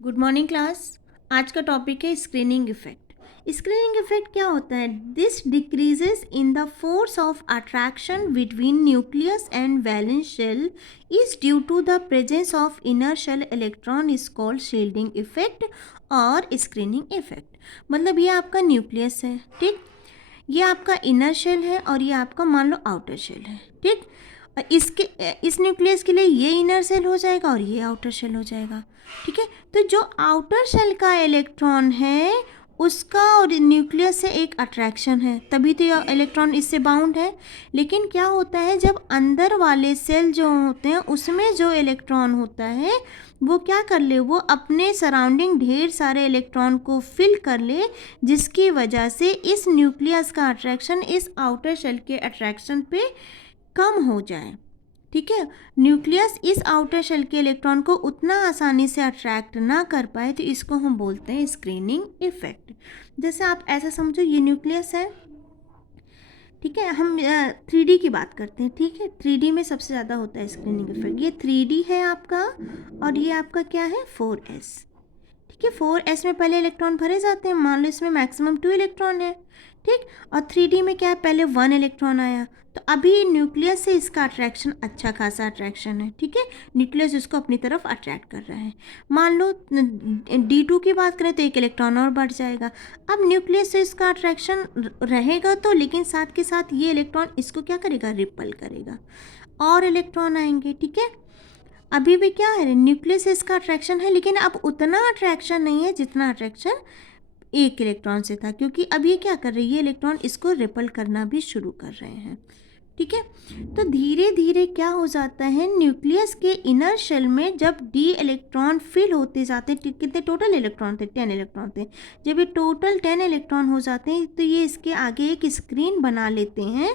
Good morning class. आज का topic है स्क्रीनिंग इफेक्ट। स्क्रीनिंग इफेक्ट क्या होता है? This decreases in the force of attraction between nucleus and valence shell is due to the presence of inner shell electron is called shielding effect और screening effect. मतलब ये आपका nucleus है, ठीक, ये आपका इनर शेल है और ये आपका मान लो आउटर शेल है, ठीक। इसके इस न्यूक्लियस के लिए ये इनर सेल हो जाएगा और ये आउटर शेल हो जाएगा, ठीक है। तो जो आउटर शेल का इलेक्ट्रॉन है उसका और न्यूक्लियस से एक अट्रैक्शन है, तभी तो ये इलेक्ट्रॉन इससे बाउंड है। लेकिन क्या होता है, जब अंदर वाले सेल जो होते हैं उसमें जो इलेक्ट्रॉन होता है वो क्या कर ले, वो अपने सराउंडिंग ढेर सारे इलेक्ट्रॉन को फिल कर ले, जिसकी वजह से इस न्यूक्लियस का अट्रैक्शन इस आउटर शेल के अट्रैक्शन पे कम हो जाए, ठीक है। न्यूक्लियस इस आउटर शेल के इलेक्ट्रॉन को उतना आसानी से अट्रैक्ट ना कर पाए, तो इसको हम बोलते हैं स्क्रीनिंग इफेक्ट। जैसे आप ऐसा समझो, ये न्यूक्लियस है, ठीक है। हम 3D की बात करते हैं, ठीक है। 3D में सबसे ज़्यादा होता है स्क्रीनिंग इफेक्ट। ये 3D है आपका और ये आपका क्या है, 4s, ठीक है। 4s में पहले इलेक्ट्रॉन भरे जाते हैं, मान लो इसमें मैक्सिमम 2 इलेक्ट्रॉन है, ठीक। और 3D में क्या है, पहले 1 इलेक्ट्रॉन आया, तो अभी न्यूक्लियस से इसका अट्रैक्शन अच्छा खासा अट्रैक्शन है, ठीक है। न्यूक्लियस इसको अपनी तरफ अट्रैक्ट कर रहा है। मान लो D2 की बात करें तो 1 इलेक्ट्रॉन और बढ़ जाएगा। अब न्यूक्लियस से इसका अट्रैक्शन रहेगा तो, लेकिन साथ के साथ ये इलेक्ट्रॉन इसको क्या करेगा, रिपल करेगा, और इलेक्ट्रॉन आएंगे, ठीक है। अभी भी क्या है, न्यूक्लियस से इसका अट्रैक्शन है, लेकिन अब उतना अट्रैक्शन नहीं है जितना अट्रैक्शन 1 इलेक्ट्रॉन से था, क्योंकि अब ये क्या कर रही है, ये इलेक्ट्रॉन इसको रिपल करना भी शुरू कर रहे हैं, ठीक है। तो धीरे धीरे क्या हो जाता है, न्यूक्लियस के इनर शेल में जब D इलेक्ट्रॉन फिल होते जाते हैं, कितने टोटल इलेक्ट्रॉन थे, 10 इलेक्ट्रॉन थे। जब ये टोटल 10 इलेक्ट्रॉन हो जाते हैं तो ये इसके आगे एक स्क्रीन बना लेते हैं,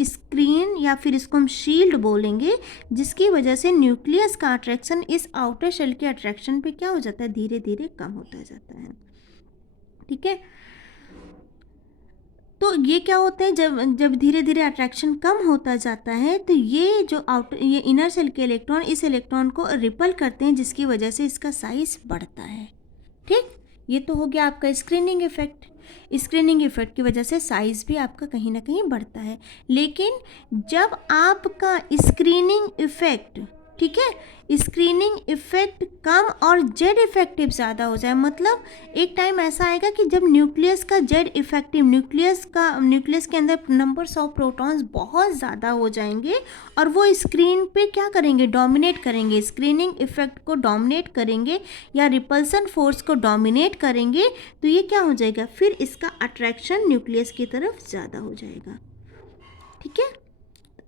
स्क्रीन या फिर इसको हम शील्ड बोलेंगे, जिसकी वजह से न्यूक्लियस का अट्रैक्शन इस आउटर शेल के अट्रैक्शन पे क्या हो जाता है, धीरे धीरे कम होता जाता है, ठीक है। तो ये क्या होता है, जब जब धीरे धीरे अट्रैक्शन कम होता जाता है तो ये जो ये इनर सेल के इलेक्ट्रॉन इस इलेक्ट्रॉन को रिपल करते हैं, जिसकी वजह से इसका साइज बढ़ता है, ठीक। ये तो हो गया आपका स्क्रीनिंग इफेक्ट। स्क्रीनिंग इफेक्ट की वजह से साइज भी आपका कहीं ना कहीं बढ़ता है। लेकिन जब आपका स्क्रीनिंग इफेक्ट, ठीक है, स्क्रीनिंग इफेक्ट कम और जेड इफेक्टिव ज़्यादा हो जाए, मतलब एक टाइम ऐसा आएगा कि जब न्यूक्लियस का जेड इफेक्टिव, न्यूक्लियस के अंदर नंबर्स ऑफ प्रोटॉन्स बहुत ज़्यादा हो जाएंगे और वो स्क्रीन पे क्या करेंगे, डोमिनेट करेंगे, स्क्रीनिंग इफेक्ट को डोमिनेट करेंगे या रिपल्सन फोर्स को डोमिनेट करेंगे, तो ये क्या हो जाएगा, फिर इसका अट्रैक्शन न्यूक्लियस की तरफ ज़्यादा हो जाएगा, ठीक है।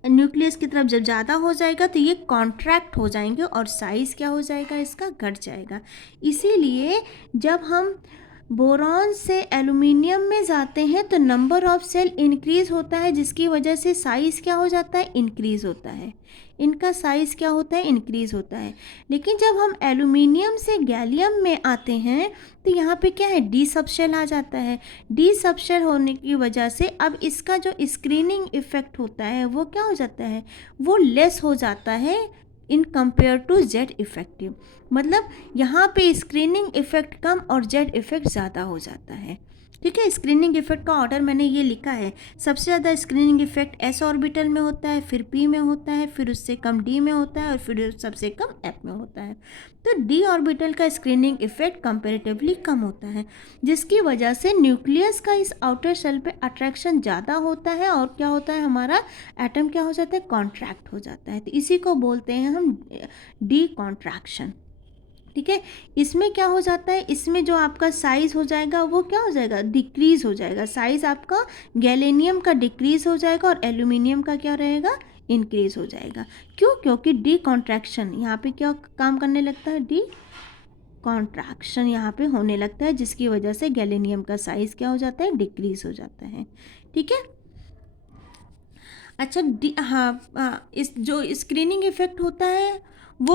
न्यूक्लियस की तरफ जब ज़्यादा हो जाएगा तो ये कॉन्ट्रैक्ट हो जाएंगे और साइज़ क्या हो जाएगा, इसका घट जाएगा। इसीलिए जब हम बोरॉन से एल्युमिनियम में जाते हैं तो नंबर ऑफ सेल इंक्रीज़ होता है, जिसकी वजह से साइज़ क्या हो जाता है, इंक्रीज़ होता है। इनका साइज़ क्या होता है, इंक्रीज़ होता है। लेकिन जब हम एल्युमिनियम से गैलियम में आते हैं तो यहाँ पे क्या है, डी सबशेल आ जाता है। डी सबशेल होने की वजह से अब इसका जो स्क्रीनिंग इफेक्ट होता है वो क्या हो जाता है, वो लेस हो जाता है in compare to Z effective. मतलब यहाँ पे स्क्रीनिंग इफेक्ट कम और जेड इफेक्ट ज़्यादा हो जाता है, ठीक है। स्क्रीनिंग इफेक्ट का ऑर्डर मैंने ये लिखा है, सबसे ज़्यादा स्क्रीनिंग इफेक्ट एस ऑर्बिटल में होता है, फिर पी में होता है, फिर उससे कम डी में होता है और फिर सबसे कम एफ में होता है। तो डी ऑर्बिटल का स्क्रीनिंग इफेक्ट कंपेरेटिवली कम होता है, जिसकी वजह से न्यूक्लियस का इस आउटर शेल पे अट्रैक्शन ज़्यादा होता है और क्या होता है, हमारा एटम क्या हो जाता है, कॉन्ट्रैक्ट हो जाता है। तो इसी को बोलते हैं हम डी कॉन्ट्रैक्शन, ठीक है। इसमें क्या हो जाता है, इसमें जो आपका साइज़ हो जाएगा वो क्या हो जाएगा, डिक्रीज़ हो जाएगा। साइज़ आपका गैलेनियम का डिक्रीज़ हो जाएगा और एल्यूमिनियम का क्या रहेगा, इंक्रीज़ हो जाएगा। क्यों, क्योंकि डी कॉन्ट्रैक्शन यहाँ पे क्या काम करने लगता है, डी कॉन्ट्रैक्शन यहाँ पे होने लगता है, जिसकी वजह से गैलेनियम का साइज़ क्या हो जाता है, डिक्रीज़ हो जाता है, ठीक है। अच्छा, इस जो स्क्रीनिंग इफेक्ट होता है वो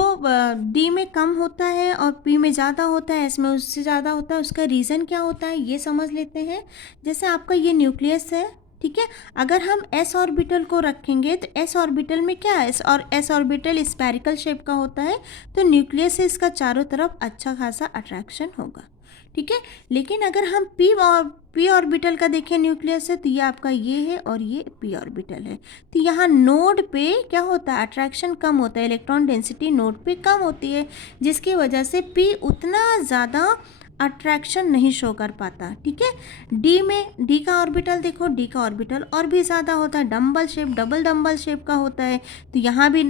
डी में कम होता है और पी में ज़्यादा होता है, एस में उससे ज़्यादा होता है। उसका रीज़न क्या होता है ये समझ लेते हैं। जैसे आपका ये न्यूक्लियस है, ठीक है। अगर हम s ऑर्बिटल को रखेंगे तो s ऑर्बिटल में क्या है, और s ऑर्बिटल स्फेरिकल शेप का होता है, तो न्यूक्लियस से इसका चारों तरफ अच्छा खासा अट्रैक्शन होगा, ठीक है। लेकिन अगर हम p ऑर्बिटल का देखें न्यूक्लियस से, तो ये आपका ये है और ये p ऑर्बिटल है। तो यहाँ नोड पे क्या होता है, अट्रैक्शन कम होता है, इलेक्ट्रॉन डेंसिटी नोड पे कम होती है, जिसकी वजह से p उतना ज़्यादा अट्रैक्शन नहीं शो कर पाता, ठीक है। डी में, डी का ऑर्बिटल देखो, डी का ऑर्बिटल और भी ज़्यादा होता है, डबल डबल शेप का होता है। तो यहाँ भी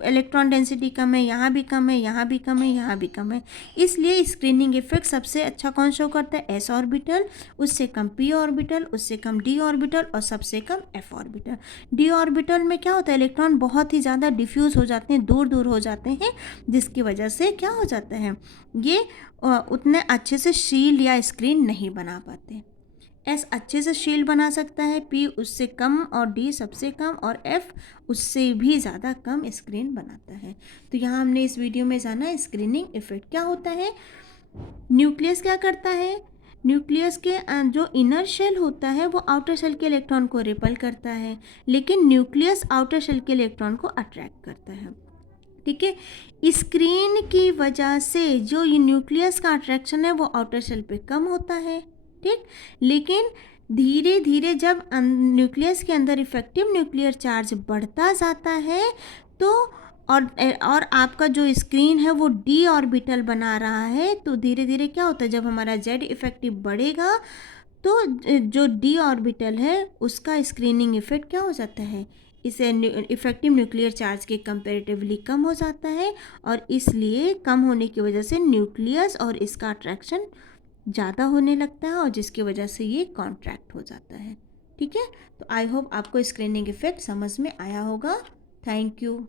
इलेक्ट्रॉन डेंसिटी कम है, यहाँ भी कम है, यहाँ भी कम है, यहाँ भी कम है। इसलिए स्क्रीनिंग इफेक्ट सबसे अच्छा कौन शो करता है, एस ऑर्बिटल, उससे कम पी ऑर्बिटल, उससे कम डी ऑर्बिटल और सबसे कम एफ ऑर्बिटल। डी ऑर्बिटल में क्या होता है, इलेक्ट्रॉन बहुत ही ज़्यादा डिफ्यूज़ हो जाते हैं, दूर दूर हो जाते हैं, जिसकी वजह से क्या हो जाता है, ये उतने अच्छे से शील्ड या स्क्रीन नहीं बना पाते। एस अच्छे से शील्ड बना सकता है, पी उससे कम और डी सबसे कम और एफ उससे भी ज़्यादा कम स्क्रीन बनाता है। तो यहाँ हमने इस वीडियो में जाना स्क्रीनिंग इफेक्ट क्या होता है। न्यूक्लियस क्या करता है, न्यूक्लियस के जो इनर शेल होता है वो आउटर शेल के इलेक्ट्रॉन को रिपल करता है, लेकिन न्यूक्लियस आउटर शेल के इलेक्ट्रॉन को अट्रैक्ट करता है, ठीक है। स्क्रीन की वजह से जो ये न्यूक्लियस का अट्रैक्शन है वो आउटर शेल पे कम होता है, ठीक। लेकिन धीरे धीरे जब न्यूक्लियस के अंदर इफेक्टिव न्यूक्लियर चार्ज बढ़ता जाता है, तो और आपका जो स्क्रीन है वो डी ऑर्बिटल बना रहा है, तो धीरे धीरे क्या होता है, जब हमारा जेड इफेक्टिव बढ़ेगा तो जो डी ऑर्बिटल है उसका स्क्रीनिंग इफेक्ट क्या हो जाता है, इसे इफेक्टिव न्यूक्लियर चार्ज के कंपैरेटिवली कम हो जाता है, और इसलिए कम होने की वजह से न्यूक्लियस और इसका अट्रैक्शन ज़्यादा होने लगता है, और जिसकी वजह से ये कॉन्ट्रैक्ट हो जाता है, ठीक है। तो आई होप आपको स्क्रीनिंग इफेक्ट समझ में आया होगा। Thank you.